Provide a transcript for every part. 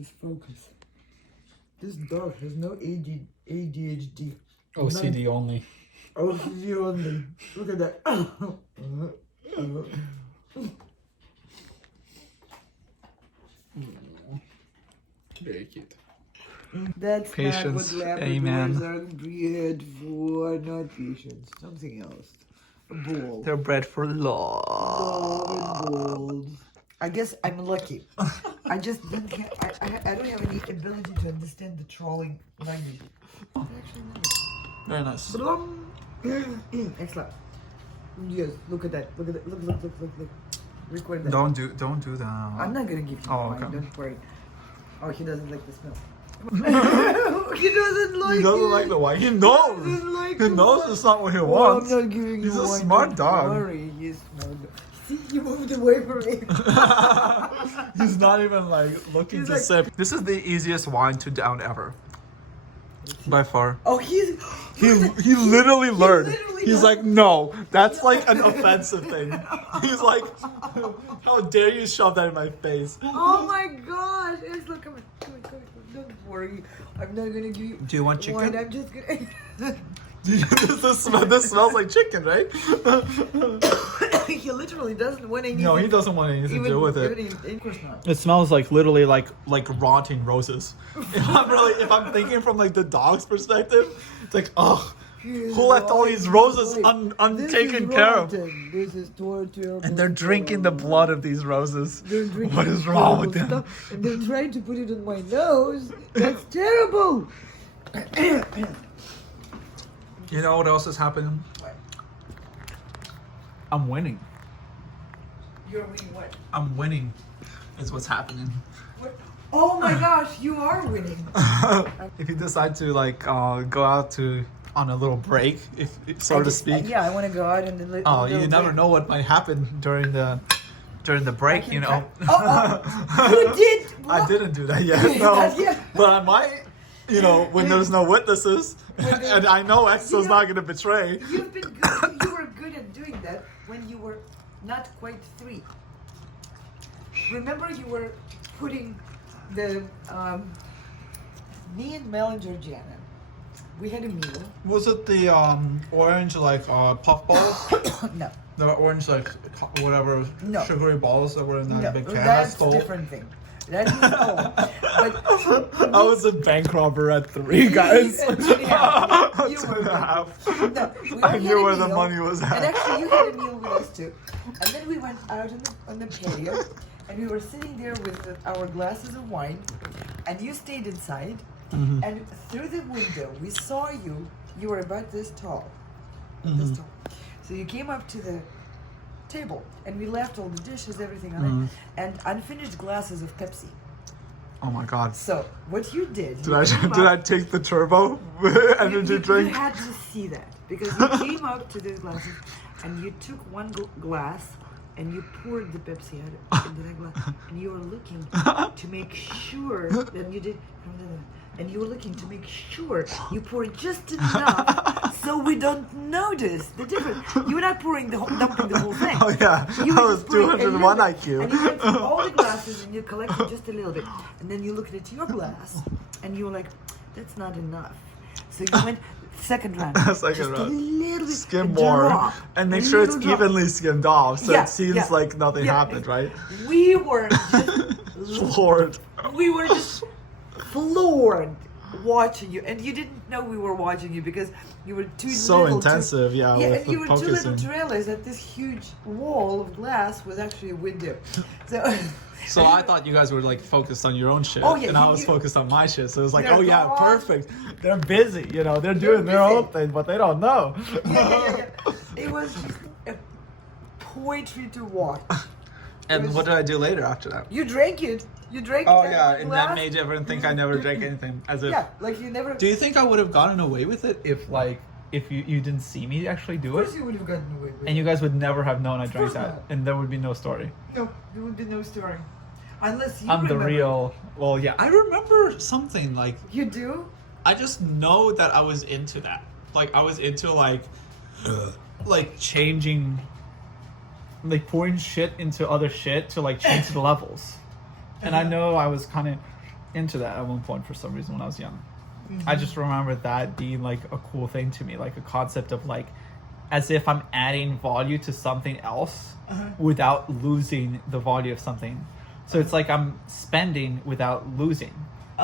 Just focus. This dog has no ADHD. OCD only. OCD only. Look at that. Very cute. That's Patience, not what amen. Labradors are bred for. Not patience. Something else. A bull. They're bred for love. Bulls. I guess I'm lucky. I just don't have, I don't have any ability to understand the trolling language. Actually, nice. Very nice. Excellent. Yes, look at that. Look at that. Look. Record that. Don't do that. I'm not gonna give you okay. wine, don't worry. Oh, he doesn't like the smell. He doesn't like He doesn't it. like the wine. He knows. He doesn't like He the knows wine. it's not what he Oh, wants. I'm not giving He's you a wine. smart Don't dog. worry, he's smart. See, he moved away from me. He's not even like looking He's to like- sip. This is the easiest wine to down ever. By far. Oh, He literally learned. literally He's does. like, no, that's like an offensive thing. He's like, how dare you shove that in my face? Oh my gosh. Yes, look, come on. Don't worry. I'm not gonna give you. Do you want chicken? wine. I'm just gonna. this smells like chicken, right? He literally doesn't want anything. No, he doesn't want anything to do with it. Of course not. It smells like literally like rotting roses. If I'm thinking from like the dog's perspective, it's like, oh, who left all these roses untaken care of? This is terrible. And they're drinking the blood of these roses. They're drinking What is wrong with terrible them? stuff, and they're trying to put it on my nose. That's terrible. You know what else is happening? What? I'm winning. You're winning what? I'm winning is what's happening. What? Oh my gosh, you are winning. If you decide to like go out on a little break, if so to speak. Yeah, I want to go out and then. Oh, you never know what might happen during the break, you know. You did. What? I didn't do that yet, no. Yeah. But I might, you know, when there's no witnesses, and I know Exo's not gonna betray. You've been good. You were good at doing that when you were not quite 3. Remember, you were putting the me and Mel and Georgiana. We had a meal. Was it the orange like puff balls? No. The orange like whatever No. sugary balls that were in that No, big can. that's a different thing. That is cold. But I was a bank robber at 3, guys. You were and a half. No, we I had knew a where the meal, money was at. And actually, you had a meal with us too. And then we went out on the patio, and we were sitting there with our glasses of wine, and you stayed inside. Mm-hmm. And through the window, we saw you. You were about this tall. Mm-hmm. This tall. So you came up to the table, and we left all the dishes, everything on Mm-hmm. it, and unfinished glasses of Pepsi. Oh my god. So what you did? Did I take the turbo energy drink? You had to see that because you came up to these glasses and you took one glass and you poured the Pepsi out into that glass and you were looking to make sure that you did. And you were looking to make sure you poured just enough so we don't notice the difference. You were not pouring dumping the whole thing. Oh yeah, You I were was just pouring a 201 little bit. IQ. And you went through all the glasses and you collected just a little bit. And then you looked at your glass and you were like, that's not enough. So you went second round. Second just round. a little bit. Skim a more drop, and make a sure it's little drop. evenly skimmed off, so Yeah, it seems yeah. like nothing Yeah. happened, right? We were just Lord. we were just floored watching you, and you didn't know we were watching you because you were too So little intensive, yeah, yeah, with and the you were too little focusing. to realize that this huge wall of glass was actually a window. So, So I thought you guys were like focused on your own shit, Oh, yeah, and I you- was focused on my shit. So it was like, They're oh yeah, gone. perfect. They're busy, you know, they're doing their busy. own thing, but they don't know. yeah. It was just a poetry to watch. And what did I do later after that? You drank it. You drank Oh that yeah, and glass. that made everyone think I never drank anything. As if. Yeah, like you never. Do you think I would have gotten away with it if you didn't see me actually do Of it? course you would have gotten away with And you it. guys would never have known I drank course that, not. and there would be no story. No, there would be no story. Unless you I'm the remember. real. Well, yeah, I remember something like You do? I just know that I was into that. Like I was into like changing, like pouring shit into other shit to like change the levels. And I know I was kind of into that at one point for some reason when I was young. I just remember that being like a cool thing to me, like a concept of like as if I'm adding value to something else without losing the value of something. So it's like I'm spending without losing,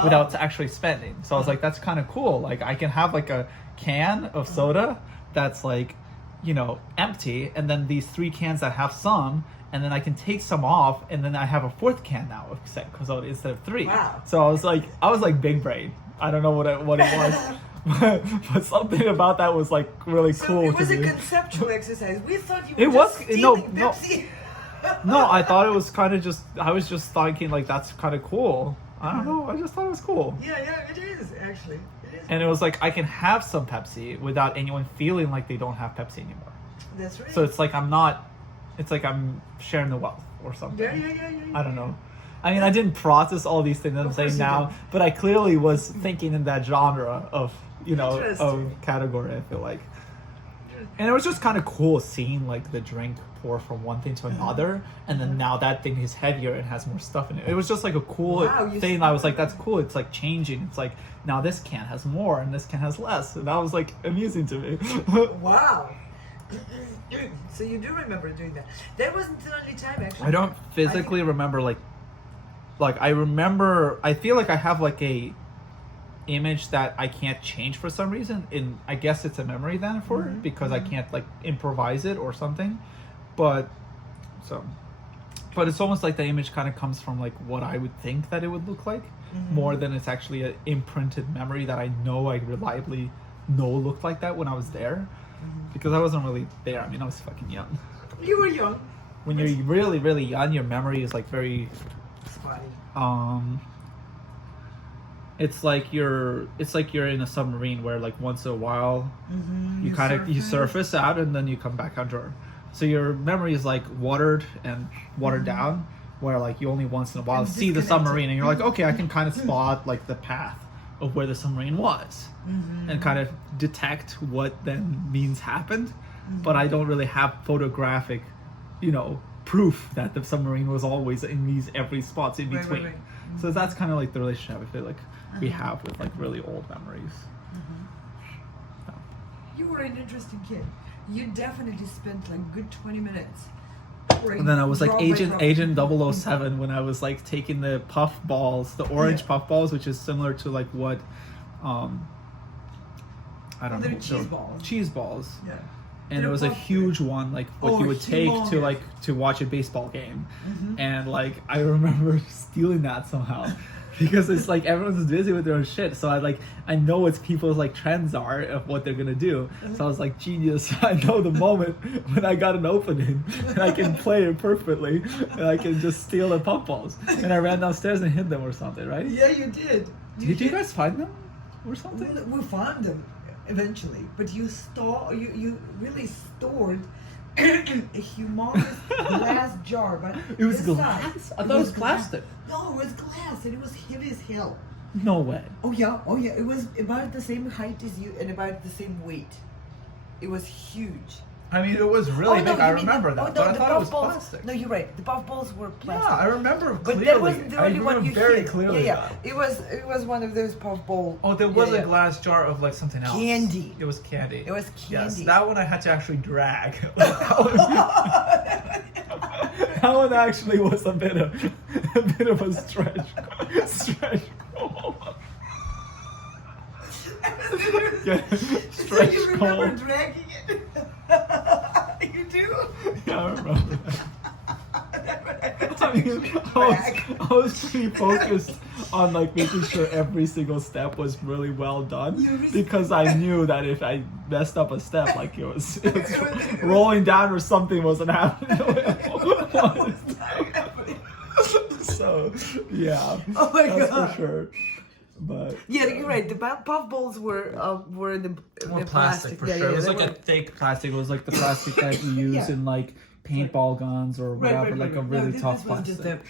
without actually spending. So I was like, that's kind of cool. Like I can have like a can of soda that's like, you know, empty, and then these 3 cans that have some, and then I can take some off, and then I have a 4th can now of soda instead of 3. Wow. So I was like big brain. I don't know what it was. But something about that was like really cool. It was to a do. conceptual exercise. We thought you were It was- just stealing no. Pepsi. No, I thought it was kind of just. I was just thinking like that's kind of cool. I don't know. I just thought it was cool. Yeah, it is actually. It is. And it was like I can have some Pepsi without anyone feeling like they don't have Pepsi anymore. That's right. So it's like I'm not. It's like I'm sharing the wealth or something. Yeah. I don't know. I mean, I didn't process all these things that I'm Of course saying you now, don't. but I clearly was thinking in that genre of, you know, of Interesting. category, I feel like. And it was just kind of cool seeing like the drink pour from one thing to another, and then now that thing is heavier and has more stuff in it. It was just like a cool Wow, you thing. see- I was like, that's cool. It's like changing. It's like now this can has more and this can has less, and that was like amusing to me. Wow. So you do remember doing that. That wasn't the only time actually. I don't physically remember like I remember. I feel like I have like a image that I can't change for some reason. In I guess it's a memory then for it because I can't like improvise it or something. But it's almost like the image kind of comes from like what I would think that it would look like more than it's actually an imprinted memory that I know I reliably know looked like that when I was there because I wasn't really there. I mean, I was fucking young. You were young. When you're really really young, your memory is like very Spotty. it's like you're in a submarine where like once in a while you kind of you surface out and then you come back under. So your memory is like watered down, where like you only once in a while And see the disconnected. submarine and you're like, okay, I can kind of spot like the path of where the submarine was and kind of detect what then means happened, but I don't really have photographic, you know, proof that the submarine was always in these every spots in Right, between. right. So that's kind of like the relationship I feel like we have with like really old memories. You were an interesting kid. You definitely spent like good 20 minutes. And then I was like Draw by Agent draw. 007 when I was like taking the puff balls, the orange puff balls, which is similar to like what, I don't They're know. cheese balls. Cheese balls. Yeah. And They're it was a puff- huge one, like what Oh, you would take to humongous. like to watch a baseball game. And like I remember stealing that somehow. Because it's like everyone's busy with their own shit, so I know what people's like trends are of what they're gonna do. So I was like, genius! I know the moment when I got an opening, and I can play it perfectly, and I can just steal the puff balls. And I ran downstairs and hid them or something, right? Yeah, you did. Did you guys find them or something? We found them eventually, but you really stored a humongous glass jar. But It was this glass? size. I thought it was plastic. No, it was glass, and it was heavy as hell. No way. Oh yeah. It was about the same height as you and about the same weight. It was huge. I mean, it was really Oh, no, big. I you mean- remember oh, that, no, but I the thought it was puff balls- plastic. No, you're right. The puff balls were plastic. Yeah, I remember But clearly. that wasn't the I only one remember you very hid. clearly. Yeah. that. It was one of those puff bowl. Oh, there was yeah, a yeah. glass jar of like something else. Candy. It was candy. It was Yes, candy. that one I had to actually drag. That one actually was a bit of a stretch goal. Yeah, So stretch you remember goal. dragging it? You do? Yeah, I remember that. I mean, I was pretty focused on like making sure every single step was really well done because I knew that if I messed up a step, like it was rolling down or something wasn't happening. So yeah, Oh my that's God. for sure. But Yeah, you're right. The puff balls were in the more the plastic for Yeah, sure. yeah, It was they like a were- thick plastic. It was like the plastic that you use Yeah. in like paintball guns or whatever, like a really no, tough this was plastic. just a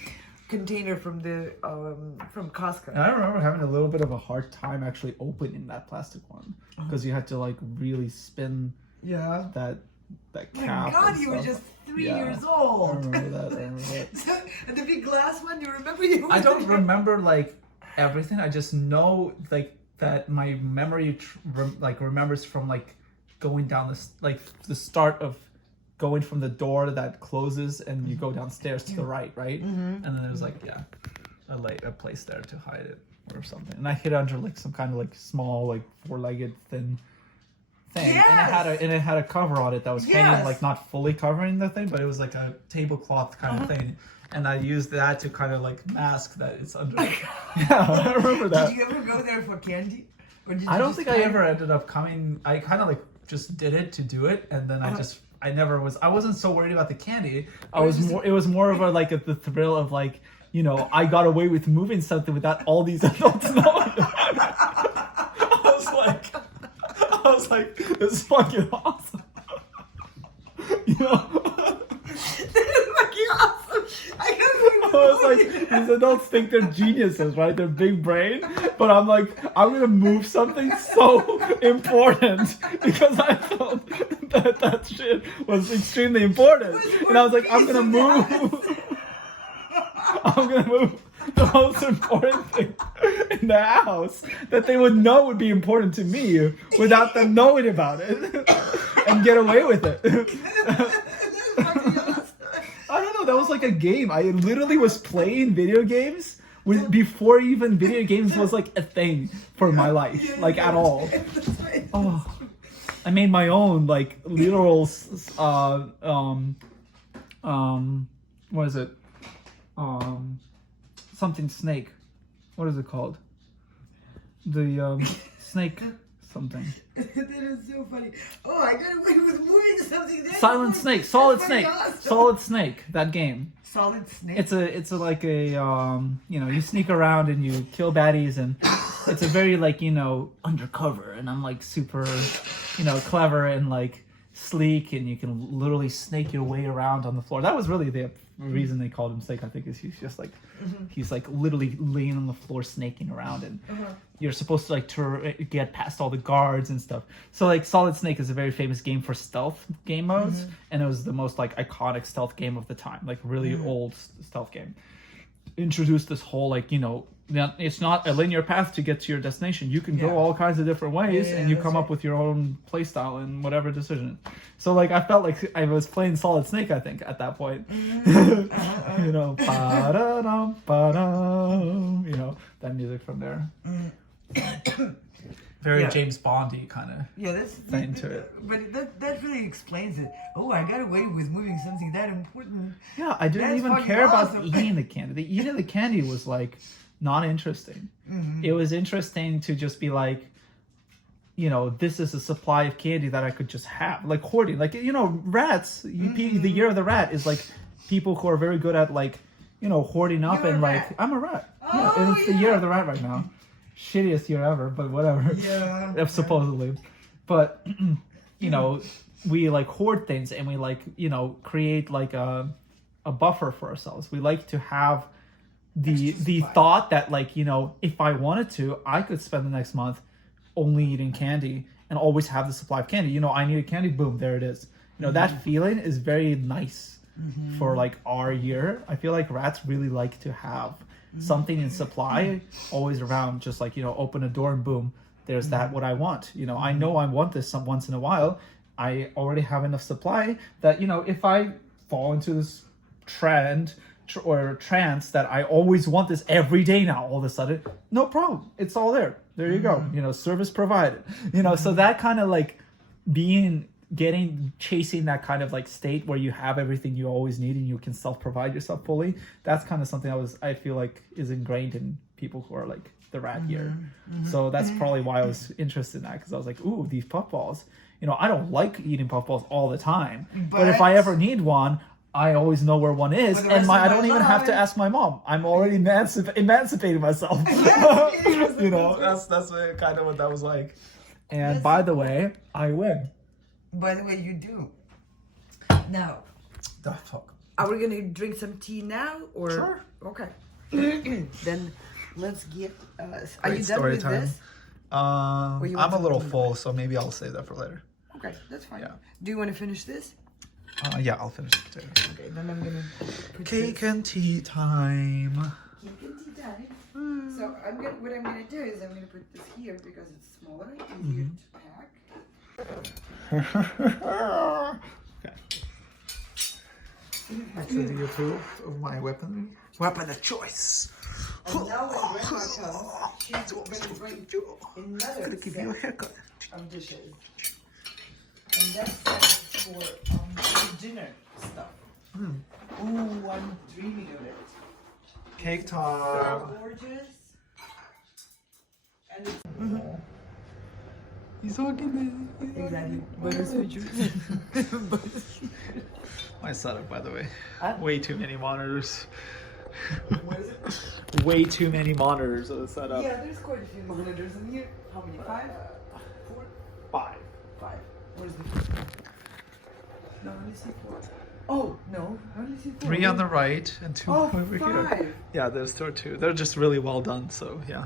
container from the from Costco. And I remember having a little bit of a hard time actually opening that plastic one because you had to like really spin Yeah. that My cap. God, and you were stuff. just 3 Yeah. years I old. remember that. So, and the big glass one, you remember? You I don't remember like everything. I just know like that my memory remembers from like going down this like the start of going from the door that closes and you go downstairs to the right, and then there's like a place there to hide it or something, and I hid under like some kind of like small like four-legged thin thing, and it had a cover on it that was hanging like not fully covering the thing, but it was like a tablecloth kind of thing, and I used that to kind of like mask that it's under. I remember that. Did you ever go there for candy? Or did I you don't just think I ever ended up coming. I kind of like just did it to do it, and then I wasn't so worried about the candy. It was more of a like the thrill of like, you know, I got away with moving something without all these adults knowing. I was like, this is fucking awesome. You know? This is fucking awesome. I was like, these adults think they're geniuses, right? They're big brain. But I'm like, I'm gonna move something so important because I felt that shit was extremely important. And I was like, I'm gonna move. I'm gonna move the most important thing in the house that they would know would be important to me without them knowing about it and get away with it. I don't know, that was like a game. I literally was playing video games before even video games was like a thing for my life, like at all. Oh, I made my own like literal what is it? Something snake. What is it called? The snake something. That is so funny. Oh, I got away with moving something there. Silent Snake, Solid Snake, Solid Snake. That game. Solid Snake. It's like a you know, you sneak around and you kill baddies, and it's a very like, you know, undercover, and I'm like super, you know, clever and like sleek, and you can literally snake your way around on the floor. That was really the reason they called him Snake, I think, is he's just like he's like literally laying on the floor snaking around, and you're supposed to like get past all the guards and stuff. So like Solid Snake is a very famous game for stealth game modes, and it was the most like iconic stealth game of the time, like really old stealth game. Introduced this whole like, you know, it's not a linear path to get to your destination. You can go all kinds of different ways, and you come up with your own play style and whatever decision. So like I felt like I was playing Solid Snake, I think, at that point. You know, ba-da-dum, ba-dum, you know, that music from there. Very James Bondy kind of thing to it. But that really explains it. Oh, I got away with moving something that important. Yeah, I didn't even care about eating the candy. The eating the candy was like not interesting. It was interesting to just be like, you know, this is a supply of candy that I could just have, like hoarding. Like, you know, rats. The year of the rat is like people who are very good at like, you know, hoarding up. You're and a like rat. I'm a rat. And it's the year of the rat right now. Shittiest year ever, but whatever. Supposedly. But you know, we like hoard things, and we like, you know, create like a buffer for ourselves. We like to have the thought that like, you know, if I wanted to, I could spend the next month only eating candy and always have the supply of candy. You know, I need a candy, boom, there it is. You know, that feeling is very nice for like our year. I feel like rats really like to have something in supply always around, just like, you know, open a door and boom, there's that what I want. You know, I know I want this once in a while. I already have enough supply that, you know, if I fall into this trend or trance that I always want this every day now, all of a sudden, no problem. It's all there. There you go. You know, service provided. You know, so that kind of like chasing that kind of like state where you have everything you always need and you can self-provide yourself fully. That's kind of something I feel like is ingrained in people who are like the rat year. So that's probably why I was interested in that, because I was like, ooh, these puffballs. You know, I don't like eating puffballs all the time, but if I ever need one, I always know where one is, and I don't even have to ask my mom. I'm already emancipating myself. You know, that's kind of what that was like. And by the way, I win. By the way, you do. Now, the fuck. Are we gonna drink some tea now, or sure? Okay. Then let's get. Are you done with this? I'm a little full, so maybe I'll save that for later. Okay, that's fine. Yeah. Do you want to finish this? Yeah, I'll finish it too. Okay, then I'm gonna put Cake and tea time. Cake and tea time. So what I'm gonna do is I'm gonna put this here because it's smaller, easier to pack. Okay. So do you approve of my weaponry? Weapon of choice. And now when Grandma comes, she's gonna bring another give you a haircut. set of dishes. And that set is for dinner stuff. Ooh, I'm dreaming of it. Cake So top. gorgeous. And it's He's talking there. exactly butterscotch. My setup, by the way. Huh? Way too many monitors. What is it? Way too many monitors of the setup. Yeah, there's quite a few monitors in here. How many? 5? 4? 5. 5. What is it? No, let me see 4. Oh, no. Let me see 4. 3 on the right and 2 Oh, over here. 5. Yeah, there's 2. They're just really well done, so yeah.